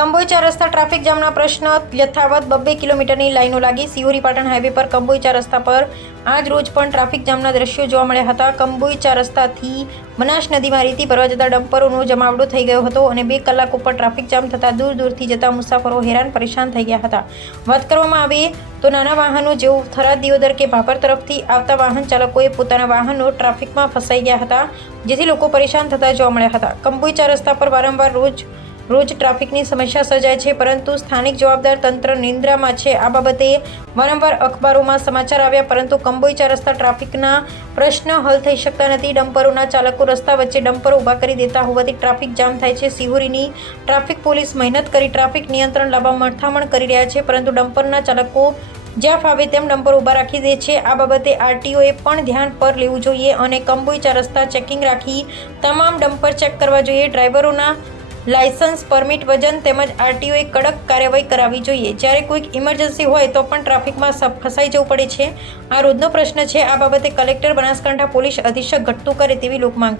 કંબોઈ ચાર રસ્તા ટ્રાફિક જામના પ્રશ્ન યથાવત 2 કિલોમીટરની લાઈનો લાગી। સિહોરી પાટણ હાઈવે પર કંબોઈ ચાર રસ્તા પર આજ રોજ પણ ટ્રાફિક જામના દ્રશ્યો જોવા મળ્યા હતા। કંબોઈ ચાર રસ્તાથી બનાસ નદીમાં રેતી ભરવા જતા ડમ્પરોનો જમાવડો થઈ ગયો હતો અને 2 કલાક ઉપર ટ્રાફિક જામ થતાં દૂર દૂરથી જતા મુસાફરો હેરાન પરેશાન થઈ ગયા હતા। વાત કરવામાં આવે તો નાના વાહનો જેવું થરાદ દિયોદર કે ભાભર તરફથી આવતા વાહન ચાલકોએ પોતાના વાહનો ટ્રાફિકમાં ફસાઈ ગયા હતા, જેથી લોકો પરેશાન થતા જોવા મળ્યા હતા। કંબોઈ ચાર રસ્તા પર વારંવાર રોજ ટ્રાફિકની સમસ્યા સર્જાય છે, પરંતુ સ્થાનિક જવાબદાર તંત્ર નિંદ્રામાં છે। આ બાબતે વારંવાર અખબારોમાં સમાચાર આવ્યા, પરંતુ કંબોઈ ચાર રસ્તા ટ્રાફિકના પ્રશ્ન હલ થઈ શકતા નથી। ડમ્પરોના ચાલકો રસ્તા વચ્ચે ડમ્પરો ઊભા કરી દેતા હોવાથી ટ્રાફિક જામ થાય છે। સિહોરીની ટ્રાફિક પોલીસ મહેનત કરી ટ્રાફિક નિયંત્રણ લાવવા મથામણ કરી રહ્યા છે, પરંતુ ડમ્પરના ચાલકો જ્યાં ફાવે તેમ ડમ્પર ઊભા રાખી દે છે। આ બાબતે આરટીઓએ પણ ધ્યાન પર લેવું જોઈએ અને કંબોઈ ચાર રસ્તા ચેકિંગ રાખી તમામ ડમ્પર ચેક કરવા જોઈએ। ડ્રાઈવરોના લાયસન્સ, પરમિટ, વજન તેમજ આરટીઓએ કડક કાર્યવાહી કરાવવી જોઈએ। જ્યારે કોઈક ઇમરજન્સી હોય તો પણ ટ્રાફિકમાં ફસાઈ જવું પડે છે। આ રોજનો પ્રશ્ન છે। આ બાબતે કલેક્ટર, બનાસકાંઠા પોલીસ અધિક્ષક ઘટતું કરે તેવી લોકમાંગ।